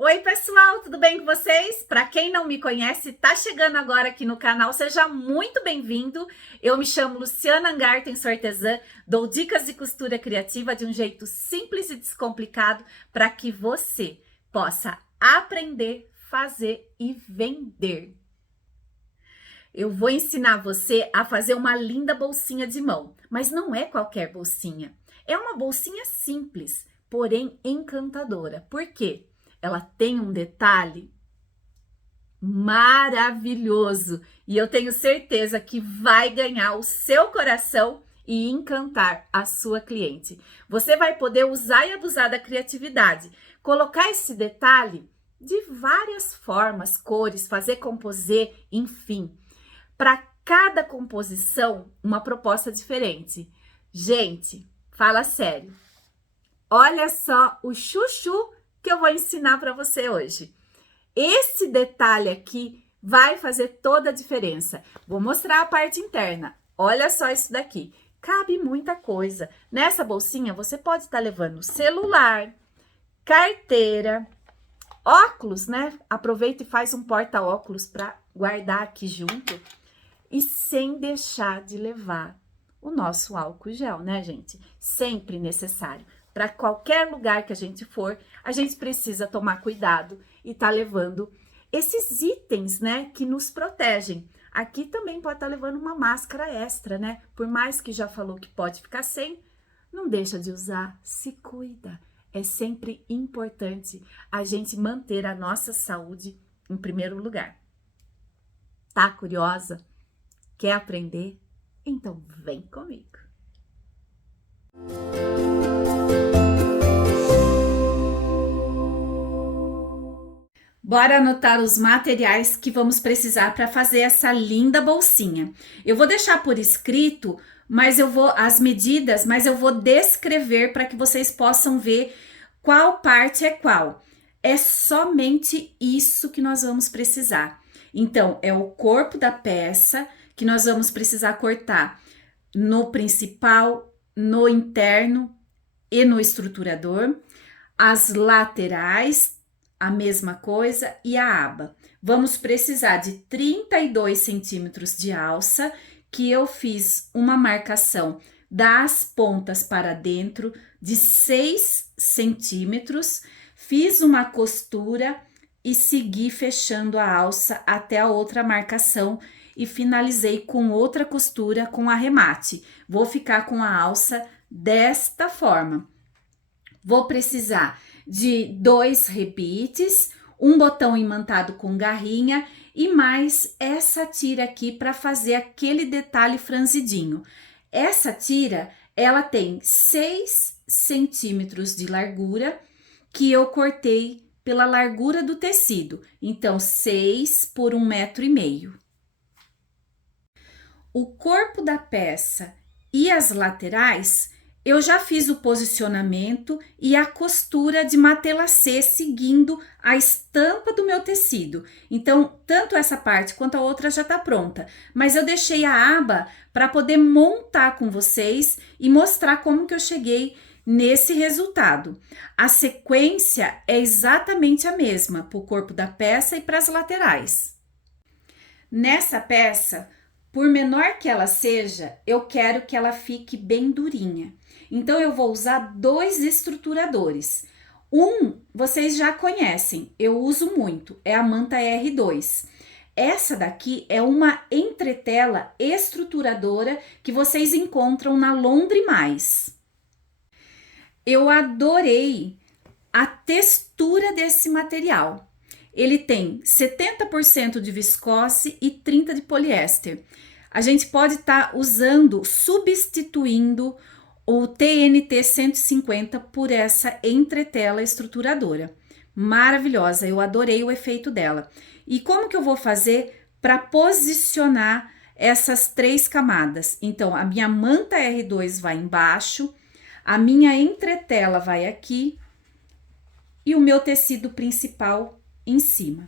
Oi, pessoal, tudo bem com vocês? Para quem não me conhece, tá chegando agora aqui no canal, seja muito bem-vindo. Eu me chamo Luciana Angarten, sou artesã, dou dicas de costura criativa de um jeito simples e descomplicado para que você possa aprender, fazer e vender. Eu vou ensinar você a fazer uma linda bolsinha de mão, mas não é qualquer bolsinha. É uma bolsinha simples, porém encantadora. Por quê? Ela tem um detalhe maravilhoso e eu tenho certeza que vai ganhar o seu coração e encantar a sua cliente. Você vai poder usar e abusar da criatividade, colocar esse detalhe de várias formas, cores, fazer composê, enfim. Para cada composição, uma proposta diferente. Gente, fala sério. Olha só o chuchu que eu vou ensinar para você hoje. Esse detalhe aqui vai fazer toda a diferença. Vou mostrar a parte interna. Olha só isso daqui. Cabe muita coisa. Nessa bolsinha você pode estar levando celular, carteira, óculos, né? Aproveita e faz um porta-óculos para guardar aqui junto. E sem deixar de levar o nosso álcool gel, né, gente? Sempre necessário. Para qualquer lugar que a gente for, a gente precisa tomar cuidado e tá levando esses itens, né, que nos protegem. Aqui também pode estar levando uma máscara extra, né? Por mais que já falou que pode ficar sem, não deixa de usar, se cuida. É sempre importante a gente manter a nossa saúde em primeiro lugar. Tá curiosa? Quer aprender? Então vem comigo. Bora anotar os materiais que vamos precisar para fazer essa linda bolsinha. Eu vou deixar por escrito, as medidas, mas eu vou descrever para que vocês possam ver qual parte é qual. É somente isso que nós vamos precisar. Então, é o corpo da peça que nós vamos precisar cortar no principal, no interno e no estruturador, as laterais, a mesma coisa, e a aba. Vamos precisar de 32 centímetros de alça, que eu fiz uma marcação das pontas para dentro de 6 centímetros, fiz uma costura e segui fechando a alça até a outra marcação e finalizei com outra costura com arremate. Vou ficar com a alça desta forma. Vou precisar de 2 rebites, um botão imantado com garrinha e mais essa tira aqui para fazer aquele detalhe franzidinho. Essa tira, ela tem 6 centímetros de largura que eu cortei pela largura do tecido. Então, 6 por 1,5 metro. O corpo da peça e as laterais, eu já fiz o posicionamento e a costura de matelacê seguindo a estampa do meu tecido. Então, tanto essa parte quanto a outra já tá pronta. Mas eu deixei a aba para poder montar com vocês e mostrar como que eu cheguei nesse resultado. A sequência é exatamente a mesma para o corpo da peça e para as laterais. Nessa peça, por menor que ela seja, eu quero que ela fique bem durinha. Então, eu vou usar 2 estruturadores. Um, vocês já conhecem, eu uso muito, é a Manta R2. Essa daqui é uma entretela estruturadora que vocês encontram na Londre Mais. Eu adorei a textura desse material. Ele tem 70% de viscose e 30% de poliéster. A gente pode estar substituindo o TNT 150 por essa entretela estruturadora. Maravilhosa, eu adorei o efeito dela. E como que eu vou fazer para posicionar essas 3 camadas? Então, a minha manta R2 vai embaixo, a minha entretela vai aqui e o meu tecido principal em cima.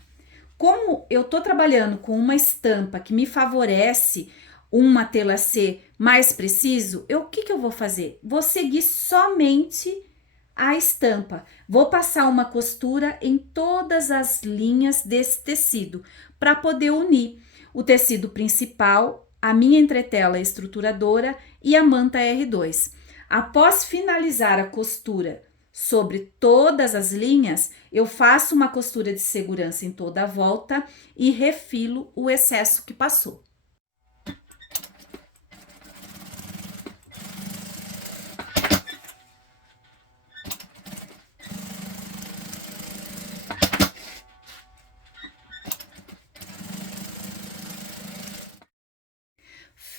Como eu tô trabalhando com uma estampa que me favorece um matelacê mais preciso, o que eu vou fazer? Vou seguir somente a estampa. Vou passar uma costura em todas as linhas desse tecido para poder unir o tecido principal, a minha entretela estruturadora e a manta R2. Após finalizar a costura sobre todas as linhas, eu faço uma costura de segurança em toda a volta e refilo o excesso que passou.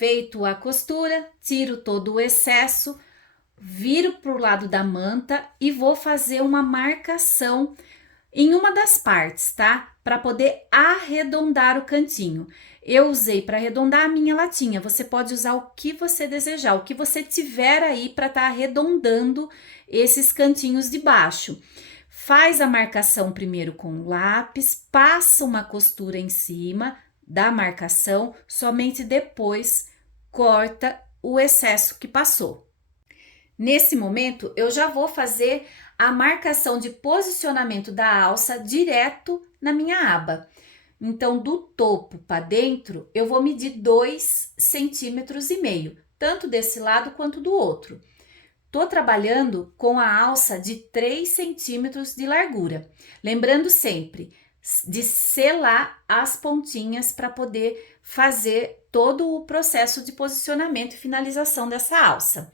Feito a costura, tiro todo o excesso, viro para o lado da manta e vou fazer uma marcação em uma das partes, tá? Para poder arredondar o cantinho. Eu usei para arredondar a minha latinha. Você pode usar o que você desejar, o que você tiver aí para estar arredondando esses cantinhos de baixo. Faz a marcação primeiro com o lápis, passa uma costura em cima da marcação, somente depois corta o excesso que passou. Nesse momento, eu já vou fazer a marcação de posicionamento da alça direto na minha aba. Então, do topo para dentro, eu vou medir 2,5 centímetros, tanto desse lado quanto do outro. Tô trabalhando com a alça de 3 centímetros de largura. Lembrando sempre de selar as pontinhas para poder fazer todo o processo de posicionamento e finalização dessa alça.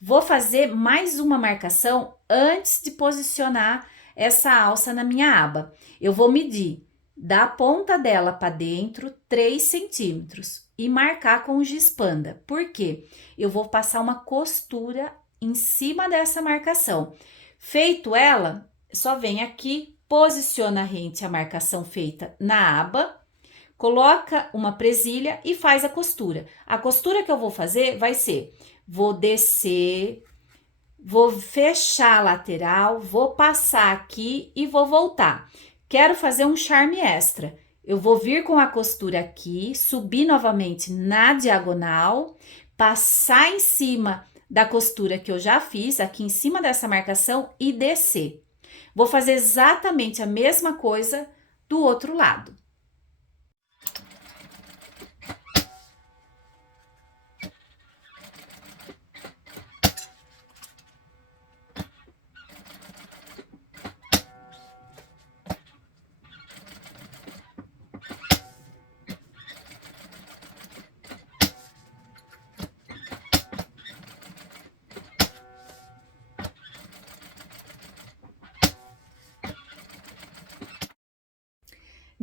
Vou fazer mais uma marcação antes de posicionar essa alça na minha aba. Eu vou medir da ponta dela para dentro 3 centímetros e marcar com o giz panda. Por quê? Eu vou passar uma costura em cima dessa marcação. Feito ela, só vem aqui, posiciona rente a marcação feita na aba, coloca uma presilha e faz a costura. A costura que eu vou fazer vai ser: vou descer, vou fechar a lateral, vou passar aqui e vou voltar. Quero fazer um charme extra. Eu vou vir com a costura aqui, subir novamente na diagonal, passar em cima da costura que eu já fiz, aqui em cima dessa marcação, e descer. Vou fazer exatamente a mesma coisa do outro lado.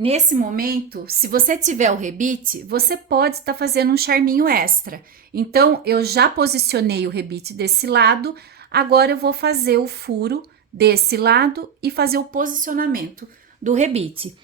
Nesse momento, se você tiver o rebite, você pode estar fazendo um charminho extra. Então, eu já posicionei o rebite desse lado, agora eu vou fazer o furo desse lado e fazer o posicionamento do rebite.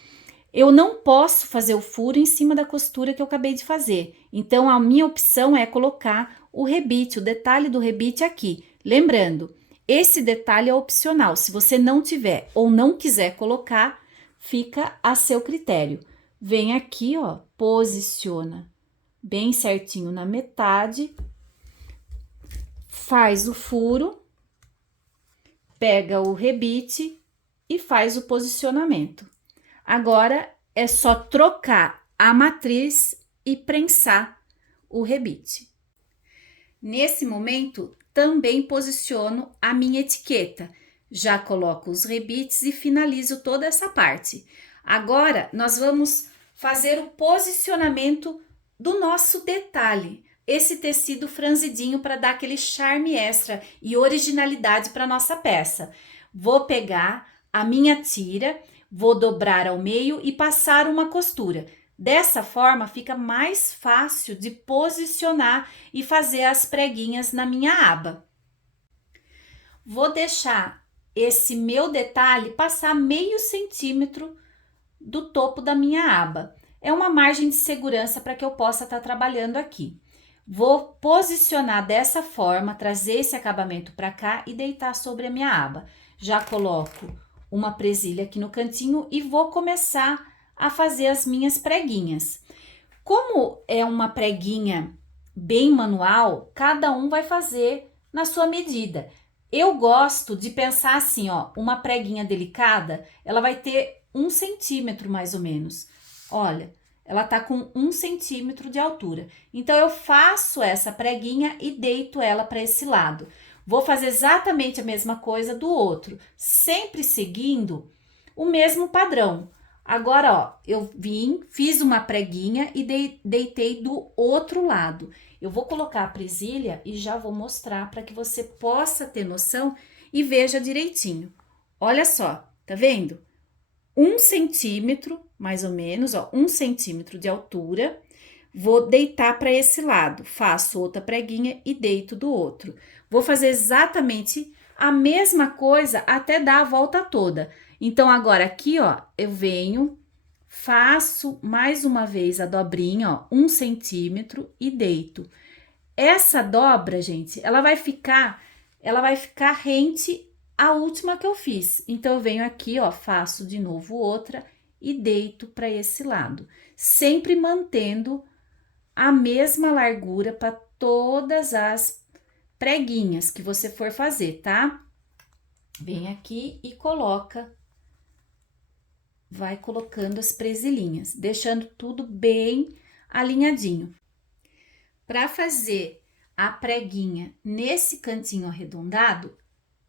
Eu não posso fazer o furo em cima da costura que eu acabei de fazer. Então, a minha opção é colocar o rebite, o detalhe do rebite aqui. Lembrando, esse detalhe é opcional. Se você não tiver ou não quiser colocar, fica a seu critério. Vem aqui, ó, posiciona bem certinho na metade, faz o furo, pega o rebite e faz o posicionamento. Agora é só trocar a matriz e prensar o rebite. Nesse momento, também posiciono a minha etiqueta. Já coloco os rebites e finalizo toda essa parte. Agora, nós vamos fazer o posicionamento do nosso detalhe. Esse tecido franzidinho para dar aquele charme extra e originalidade para nossa peça. Vou pegar a minha tira, vou dobrar ao meio e passar uma costura. Dessa forma, fica mais fácil de posicionar e fazer as preguinhas na minha aba. Vou deixar esse meu detalhe passar meio centímetro do topo da minha aba. É uma margem de segurança para que eu possa estar trabalhando aqui. Vou posicionar dessa forma, trazer esse acabamento para cá e deitar sobre a minha aba. Já coloco uma presilha aqui no cantinho e vou começar a fazer as minhas preguinhas. Como é uma preguinha bem manual, cada um vai fazer na sua medida. Eu gosto de pensar assim, ó, uma preguinha delicada, ela vai ter 1 centímetro mais ou menos. Olha, ela tá com 1 centímetro de altura. Então, eu faço essa preguinha e deito ela para esse lado. Vou fazer exatamente a mesma coisa do outro, sempre seguindo o mesmo padrão. Agora, ó, eu fiz uma preguinha e deitei do outro lado. Eu vou colocar a presilha e já vou mostrar para que você possa ter noção e veja direitinho. Olha só, tá vendo? 1 centímetro, mais ou menos, ó, 1 centímetro de altura. Vou deitar para esse lado, faço outra preguinha e deito do outro. Vou fazer exatamente a mesma coisa até dar a volta toda. Então, agora aqui, ó, eu venho, faço mais uma vez a dobrinha, ó, 1 centímetro e deito. Essa dobra, gente, ela vai ficar rente à última que eu fiz. Então, eu venho aqui, ó, faço de novo outra e deito para esse lado, sempre mantendo a mesma largura para todas as preguinhas que você for fazer, tá? Vem aqui e coloca, vai colocando as presilhinhas, deixando tudo bem alinhadinho. Para fazer a preguinha nesse cantinho arredondado,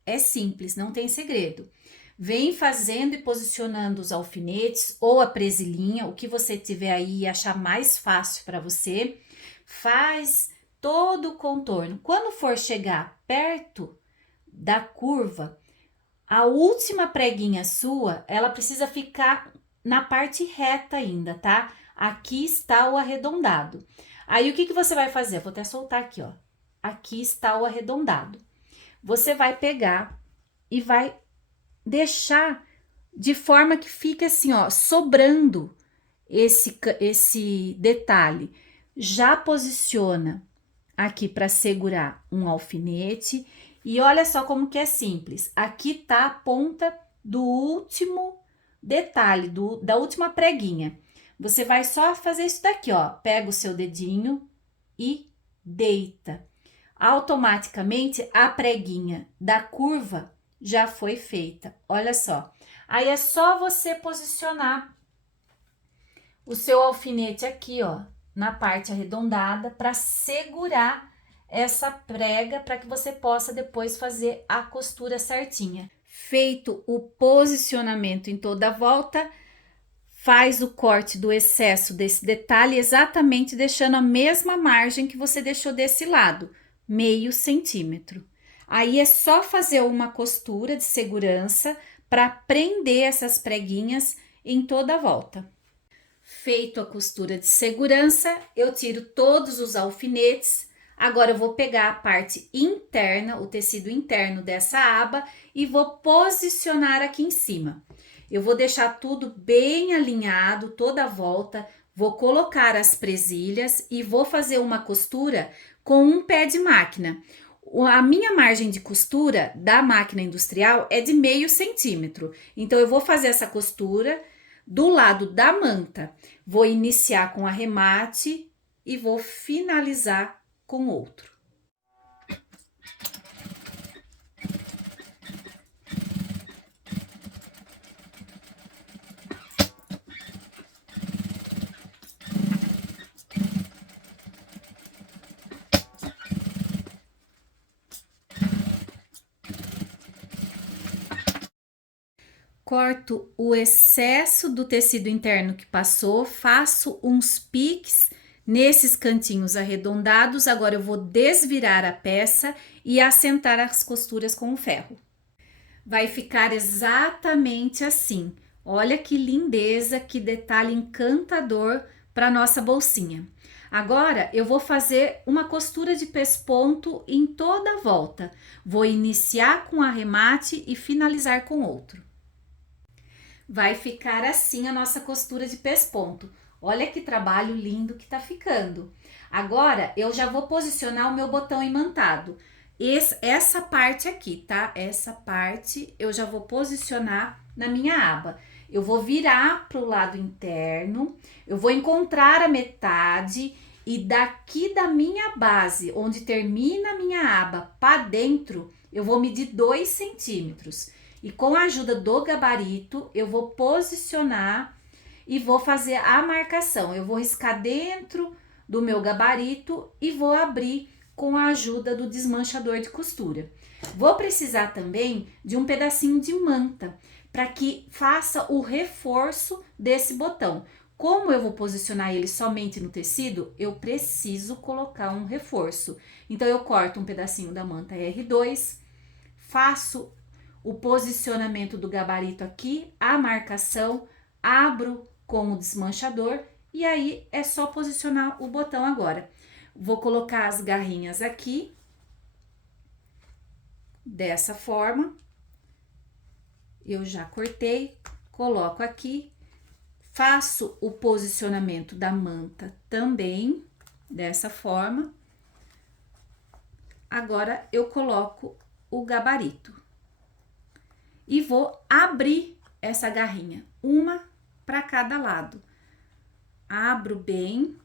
é simples, não tem segredo. Vem fazendo e posicionando os alfinetes ou a presilhinha, o que você tiver aí e achar mais fácil para você. Faz todo o contorno. Quando for chegar perto da curva, a última preguinha sua, ela precisa ficar na parte reta ainda, tá? Aqui está o arredondado. Aí, o que você vai fazer? Vou até soltar aqui, ó. Aqui está o arredondado. Você vai pegar e vai deixar de forma que fique assim, ó, sobrando esse detalhe. Já posiciona aqui para segurar um alfinete e olha só como que é simples. Aqui tá a ponta do último detalhe, da última preguinha. Você vai só fazer isso daqui, ó. Pega o seu dedinho e deita. Automaticamente a preguinha da curva já foi feita. Olha só. Aí é só você posicionar o seu alfinete aqui, ó, na parte arredondada para segurar essa prega para que você possa depois fazer a costura certinha. Feito o posicionamento em toda a volta, faz o corte do excesso desse detalhe exatamente deixando a mesma margem que você deixou desse lado, 0,5 centímetro. Aí é só fazer uma costura de segurança para prender essas preguinhas em toda a volta. Feito a costura de segurança, eu tiro todos os alfinetes. Agora eu vou pegar a parte interna, o tecido interno dessa aba e vou posicionar aqui em cima. Eu vou deixar tudo bem alinhado, toda a volta, vou colocar as presilhas e vou fazer uma costura com um pé de máquina. A minha margem de costura da máquina industrial é de 0,5 centímetro. Então, eu vou fazer essa costura do lado da manta. Vou iniciar com arremate e vou finalizar com outro. Corto o excesso do tecido interno que passou, faço uns piques nesses cantinhos arredondados. Agora eu vou desvirar a peça e assentar as costuras com o ferro. Vai ficar exatamente assim. Olha que lindeza, que detalhe encantador para nossa bolsinha. Agora eu vou fazer uma costura de pesponto em toda a volta. Vou iniciar com arremate e finalizar com outro. Vai ficar assim a nossa costura de pesponto. Olha que trabalho lindo que tá ficando. Agora, eu já vou posicionar o meu botão imantado. Essa parte aqui, tá? Essa parte eu já vou posicionar na minha aba. Eu vou virar pro lado interno, eu vou encontrar a metade e daqui da minha base, onde termina a minha aba, para dentro, eu vou medir 2 centímetros. E com a ajuda do gabarito, eu vou posicionar e vou fazer a marcação. Eu vou riscar dentro do meu gabarito e vou abrir com a ajuda do desmanchador de costura. Vou precisar também de um pedacinho de manta para que faça o reforço desse botão. Como eu vou posicionar ele somente no tecido, eu preciso colocar um reforço. Então, eu corto um pedacinho da manta R2, faço o posicionamento do gabarito aqui, a marcação, abro com o desmanchador e aí é só posicionar o botão agora. Vou colocar as garrinhas aqui, dessa forma. Eu já cortei, coloco aqui. Faço o posicionamento da manta também, dessa forma. Agora, eu coloco o gabarito. E vou abrir essa garrinha, uma para cada lado. Abro bem,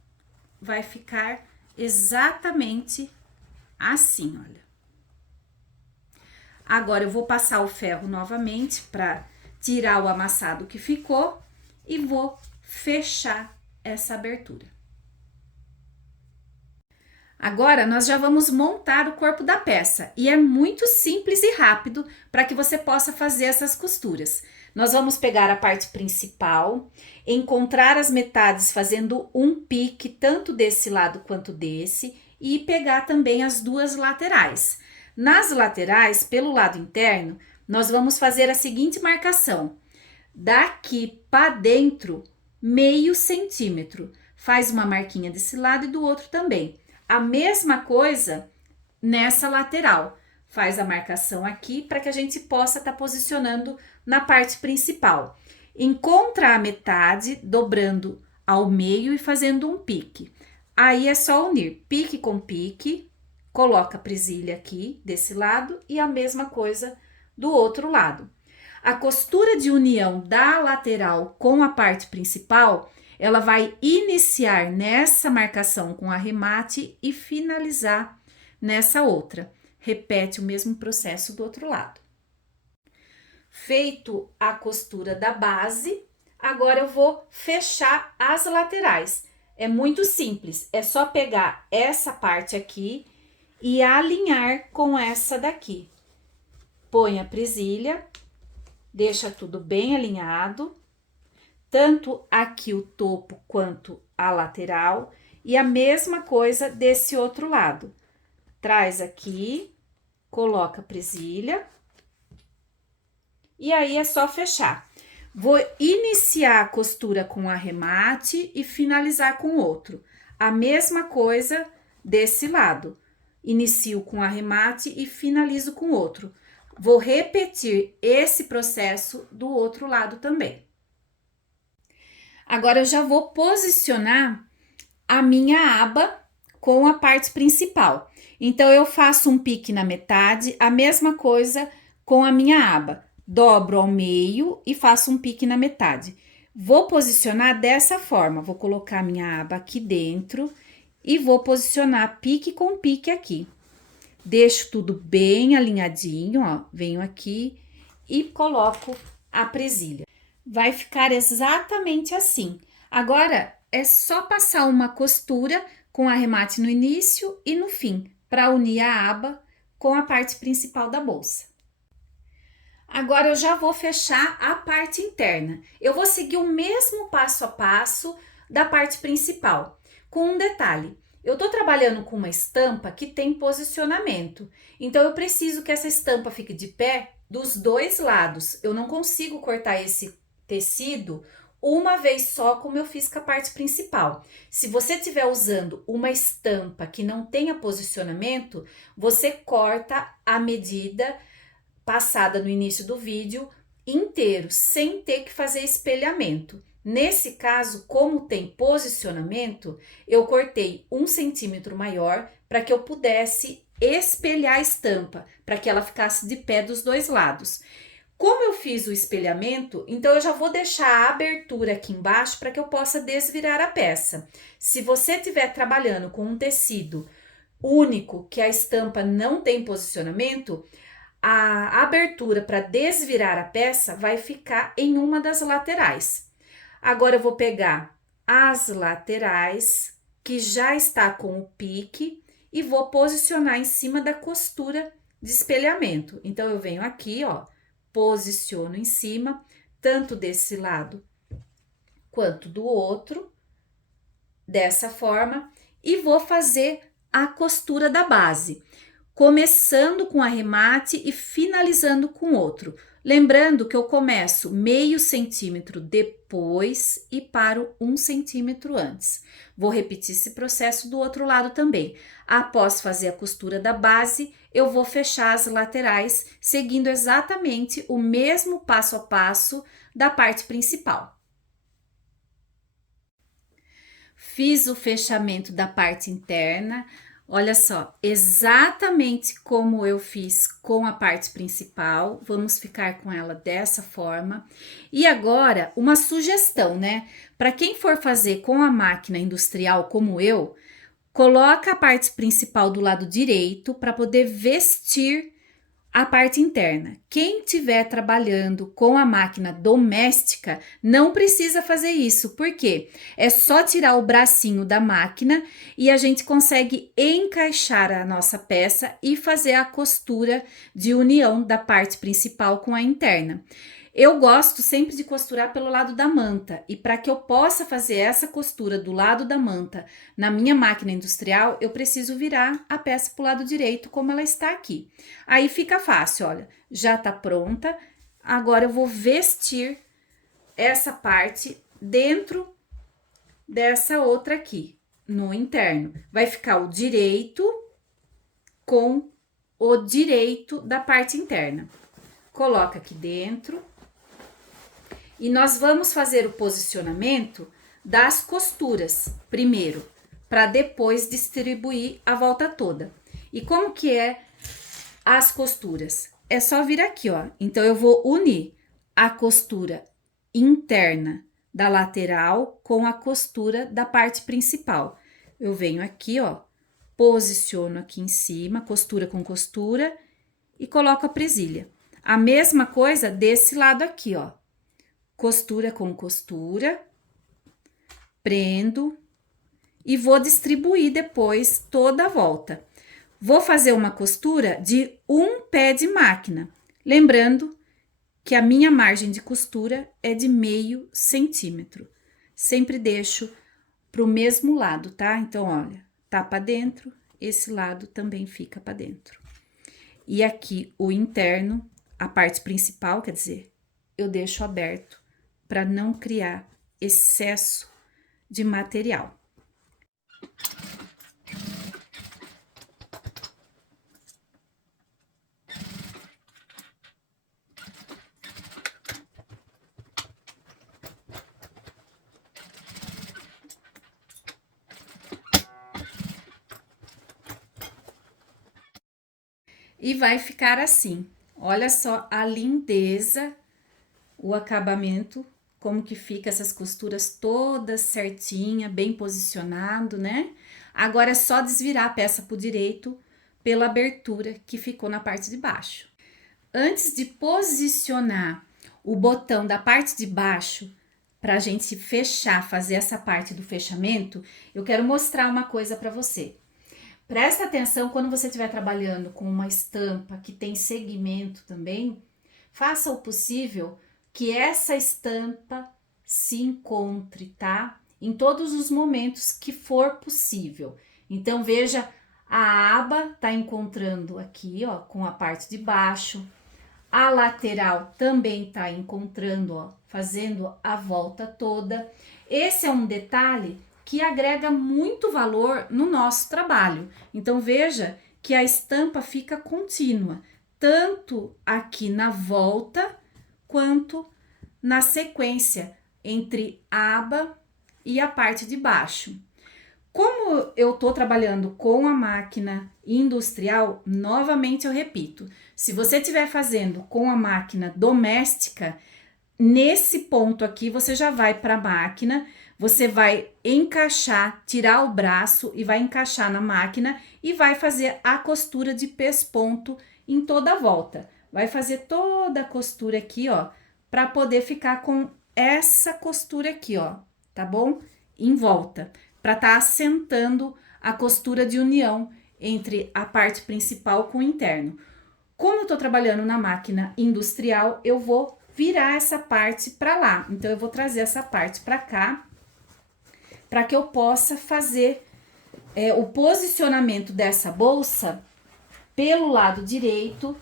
vai ficar exatamente assim, olha. Agora, eu vou passar o ferro novamente para tirar o amassado que ficou. E vou fechar essa abertura. Agora, nós já vamos montar o corpo da peça e é muito simples e rápido para que você possa fazer essas costuras. Nós vamos pegar a parte principal, encontrar as metades fazendo um pique tanto desse lado quanto desse e pegar também as duas laterais. Nas laterais, pelo lado interno, nós vamos fazer a seguinte marcação. Daqui para dentro, meio centímetro. Faz uma marquinha desse lado e do outro também. A mesma coisa nessa lateral. Faz a marcação aqui para que a gente possa estar posicionando na parte principal. Encontra a metade, dobrando ao meio e fazendo um pique. Aí é só unir pique com pique, coloca a presilha aqui desse lado e a mesma coisa do outro lado. A costura de união da lateral com a parte principal, ela vai iniciar nessa marcação com arremate e finalizar nessa outra. Repete o mesmo processo do outro lado. Feito a costura da base, agora eu vou fechar as laterais. É muito simples, é só pegar essa parte aqui e alinhar com essa daqui. Põe a presilha. Deixa tudo bem alinhado, tanto aqui o topo quanto a lateral, e a mesma coisa desse outro lado. Traz aqui, coloca a presilha, e aí é só fechar. Vou iniciar a costura com arremate e finalizar com outro. A mesma coisa desse lado. Inicio com arremate e finalizo com outro. Vou repetir esse processo do outro lado também. Agora, eu já vou posicionar a minha aba com a parte principal. Então, eu faço um pique na metade, a mesma coisa com a minha aba. Dobro ao meio e faço um pique na metade. Vou posicionar dessa forma. Vou colocar a minha aba aqui dentro e vou posicionar pique com pique aqui. Deixo tudo bem alinhadinho, ó. Venho aqui e coloco a presilha. Vai ficar exatamente assim. Agora, é só passar uma costura com arremate no início e no fim, para unir a aba com a parte principal da bolsa. Agora, eu já vou fechar a parte interna. Eu vou seguir o mesmo passo a passo da parte principal, com um detalhe. Eu tô trabalhando com uma estampa que tem posicionamento, então eu preciso que essa estampa fique de pé dos dois lados. Eu não consigo cortar esse tecido uma vez só, como eu fiz com a parte principal. Se você estiver usando uma estampa que não tenha posicionamento, você corta a medida passada no início do vídeo inteiro, sem ter que fazer espelhamento. Nesse caso, como tem posicionamento, eu cortei 1 centímetro maior para que eu pudesse espelhar a estampa, para que ela ficasse de pé dos dois lados. Como eu fiz o espelhamento, então eu já vou deixar a abertura aqui embaixo para que eu possa desvirar a peça. Se você estiver trabalhando com um tecido único, que a estampa não tem posicionamento, a abertura para desvirar a peça vai ficar em uma das laterais. Agora eu vou pegar as laterais, que já está com o pique, e vou posicionar em cima da costura de espelhamento. Então, eu venho aqui, ó, posiciono em cima, tanto desse lado quanto do outro, dessa forma, e vou fazer a costura da base, começando com arremate e finalizando com outro. Lembrando que eu começo meio centímetro depois e paro 1 centímetro antes. Vou repetir esse processo do outro lado também. Após fazer a costura da base, eu vou fechar as laterais, seguindo exatamente o mesmo passo a passo da parte principal. Fiz o fechamento da parte interna. Olha só, exatamente como eu fiz com a parte principal, vamos ficar com ela dessa forma. E agora, uma sugestão, né? Para quem for fazer com a máquina industrial como eu, coloca a parte principal do lado direito para poder vestir a parte interna. Quem estiver trabalhando com a máquina doméstica não precisa fazer isso, porque é só tirar o bracinho da máquina e a gente consegue encaixar a nossa peça e fazer a costura de união da parte principal com a interna. Eu gosto sempre de costurar pelo lado da manta, e para que eu possa fazer essa costura do lado da manta na minha máquina industrial, eu preciso virar a peça para o lado direito, como ela está aqui. Aí fica fácil, olha, já tá pronta. Agora eu vou vestir essa parte dentro dessa outra aqui, no interno. Vai ficar o direito com o direito da parte interna. Coloca aqui dentro. E nós vamos fazer o posicionamento das costuras primeiro, para depois distribuir a volta toda. E como que é as costuras? É só vir aqui, ó. Então, eu vou unir a costura interna da lateral com a costura da parte principal. Eu venho aqui, ó, posiciono aqui em cima, costura com costura, e coloco a presilha. A mesma coisa desse lado aqui, ó. Costura com costura, prendo e vou distribuir depois toda a volta. Vou fazer uma costura de um pé de máquina, lembrando que a minha margem de costura é de meio centímetro. Sempre deixo pro mesmo lado, tá? Então, olha, tá para dentro, esse lado também fica para dentro. E aqui o interno, a parte principal, quer dizer, eu deixo aberto para não criar excesso de material. E vai ficar assim. Olha só a lindeza, o acabamento, como que fica essas costuras todas certinha, bem posicionado, né? Agora é só desvirar a peça pro direito pela abertura que ficou na parte de baixo. Antes de posicionar o botão da parte de baixo, para a gente fechar, fazer essa parte do fechamento, eu quero mostrar uma coisa para você. Presta atenção quando você estiver trabalhando com uma estampa que tem segmento também, faça o possível que essa estampa se encontre, tá? Em todos os momentos que for possível. Então, veja, a aba tá encontrando aqui, ó, com a parte de baixo. A lateral também tá encontrando, ó, fazendo a volta toda. Esse é um detalhe que agrega muito valor no nosso trabalho. Então, veja que a estampa fica contínua, tanto aqui na volta, quanto na sequência entre a aba e a parte de baixo. Como eu tô trabalhando com a máquina industrial, novamente eu repito, se você estiver fazendo com a máquina doméstica, nesse ponto aqui você já vai para a máquina, você vai encaixar, tirar o braço e vai encaixar na máquina e vai fazer a costura de pesponto em toda a volta. vai fazer toda a costura aqui, ó, para poder ficar com essa costura aqui, ó, tá bom? Em volta, para tá assentando a costura de união entre a parte principal com o interno. Como eu tô trabalhando na máquina industrial, eu vou virar essa parte para lá. Então, eu vou trazer essa parte para cá, para que eu possa fazer o posicionamento dessa bolsa pelo lado direito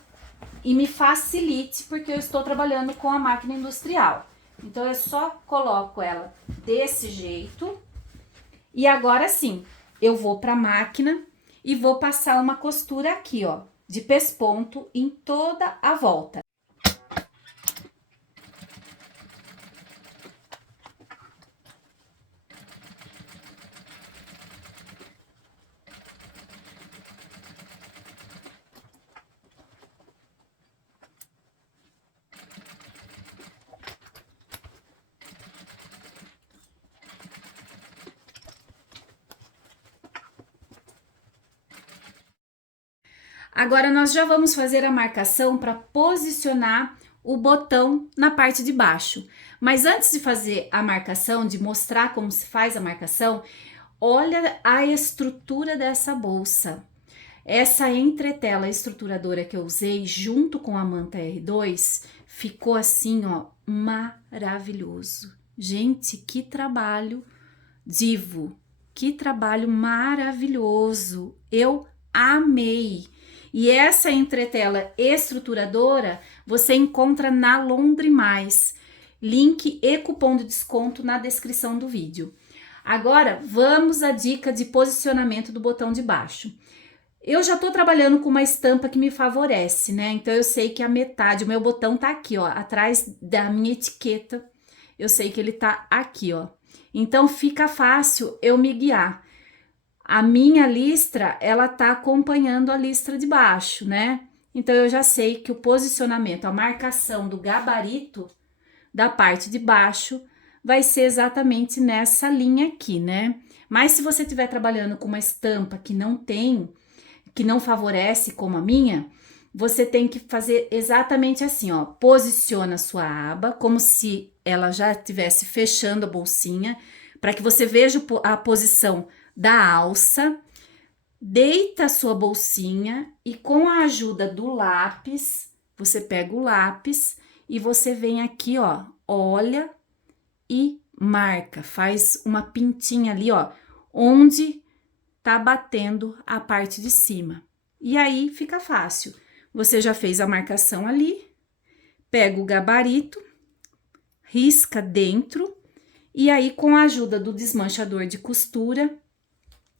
e me facilite, porque eu estou trabalhando com a máquina industrial. Então, eu só coloco ela desse jeito. E agora sim, eu vou para a máquina e vou passar uma costura aqui, ó, de pesponto em toda a volta. Agora, nós já vamos fazer a marcação para posicionar o botão na parte de baixo. Mas antes de fazer a marcação, de mostrar como se faz a marcação, olha a estrutura dessa bolsa. Essa entretela estruturadora que eu usei junto com a manta R2 ficou assim, ó, maravilhoso. Gente, que trabalho divo, que trabalho maravilhoso. Eu amei. E essa entretela estruturadora você encontra na Londre Mais. Link e cupom de desconto na descrição do vídeo. Agora, vamos à dica de posicionamento do botão de baixo. Eu já tô trabalhando com uma estampa que me favorece, né? Então, eu sei que a metade, o meu botão tá aqui, ó, atrás da minha etiqueta. Eu sei que ele tá aqui, ó. Então, fica fácil eu me guiar. A minha listra, ela tá acompanhando a listra de baixo, né? Então, eu já sei que o posicionamento, a marcação do gabarito da parte de baixo vai ser exatamente nessa linha aqui, né? Mas se você estiver trabalhando com uma estampa que não favorece como a minha, você tem que fazer exatamente assim, ó. Posiciona a sua aba como se ela já estivesse fechando a bolsinha, para que você veja a posição da alça, deita a sua bolsinha e com a ajuda do lápis, você pega o lápis e você vem aqui, ó, olha e marca, faz uma pintinha ali, ó, onde tá batendo a parte de cima. E aí fica fácil. Você já fez a marcação ali, pega o gabarito, risca dentro e aí com a ajuda do desmanchador de costura,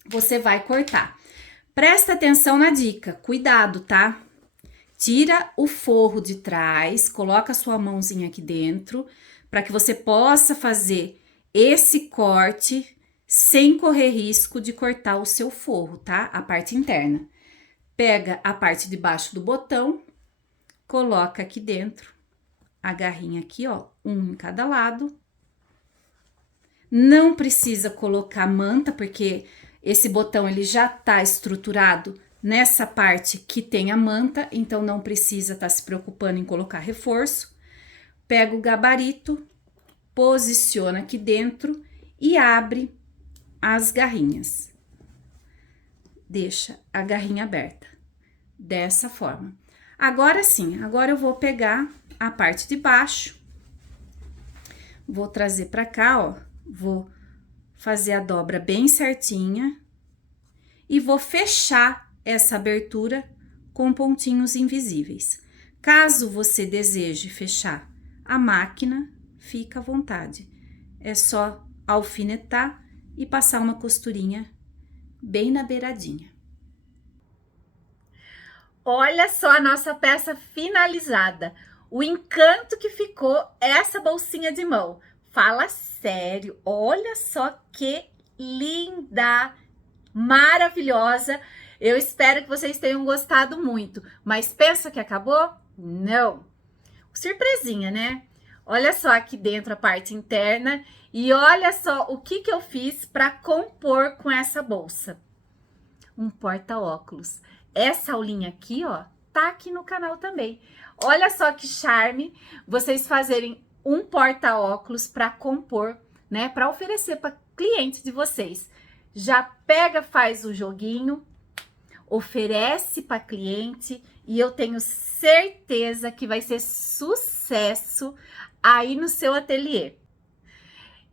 você vai cortar. Presta atenção na dica, cuidado, tá? Tira o forro de trás, coloca a sua mãozinha aqui dentro, para que você possa fazer esse corte sem correr risco de cortar o seu forro, tá? A parte interna. Pega a parte de baixo do botão, coloca aqui dentro, a garrinha aqui, ó, um em cada lado. Não precisa colocar manta, porque esse botão ele já tá estruturado nessa parte que tem a manta, então não precisa estar se preocupando em colocar reforço. Pega o gabarito, posiciona aqui dentro e abre as garrinhas. Deixa a garrinha aberta, dessa forma. Agora sim, agora eu vou pegar a parte de baixo, vou trazer pra cá, ó, vou fazer a dobra bem certinha e vou fechar essa abertura com pontinhos invisíveis. Caso você deseje fechar a máquina, fica à vontade. É só alfinetar e passar uma costurinha bem na beiradinha. Olha só a nossa peça finalizada. O encanto que ficou essa bolsinha de mão. Fala sério, olha só que linda, maravilhosa. Eu espero que vocês tenham gostado muito. Mas pensa que acabou? Não. Surpresinha, né? Olha só aqui dentro a parte interna e olha só o que eu fiz para compor com essa bolsa. Um porta-óculos. Essa aulinha aqui, ó, tá aqui no canal também. Olha só que charme vocês fazerem um porta-óculos para compor, né? Para oferecer para cliente de vocês. Já pega, faz o joguinho, oferece para cliente e eu tenho certeza que vai ser sucesso aí no seu ateliê.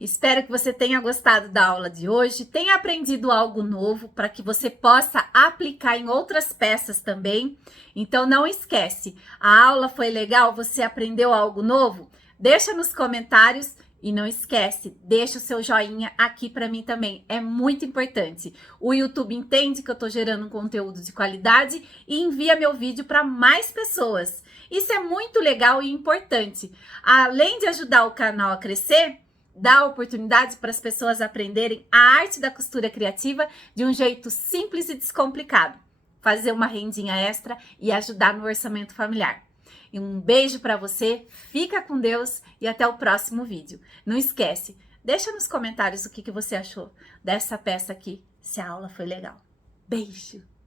Espero que você tenha gostado da aula de hoje, tenha aprendido algo novo para que você possa aplicar em outras peças também. Então não esquece, a aula foi legal? Você aprendeu algo novo? Deixa nos comentários e não esquece, deixa o seu joinha aqui para mim também, é muito importante. O YouTube entende que eu estou gerando um conteúdo de qualidade e envia meu vídeo para mais pessoas. Isso é muito legal e importante. Além de ajudar o canal a crescer, dá oportunidade para as pessoas aprenderem a arte da costura criativa de um jeito simples e descomplicado. Fazer uma rendinha extra e ajudar no orçamento familiar. E um beijo para você, fica com Deus e até o próximo vídeo. Não esquece, deixa nos comentários o que você achou dessa peça aqui, se a aula foi legal. Beijo!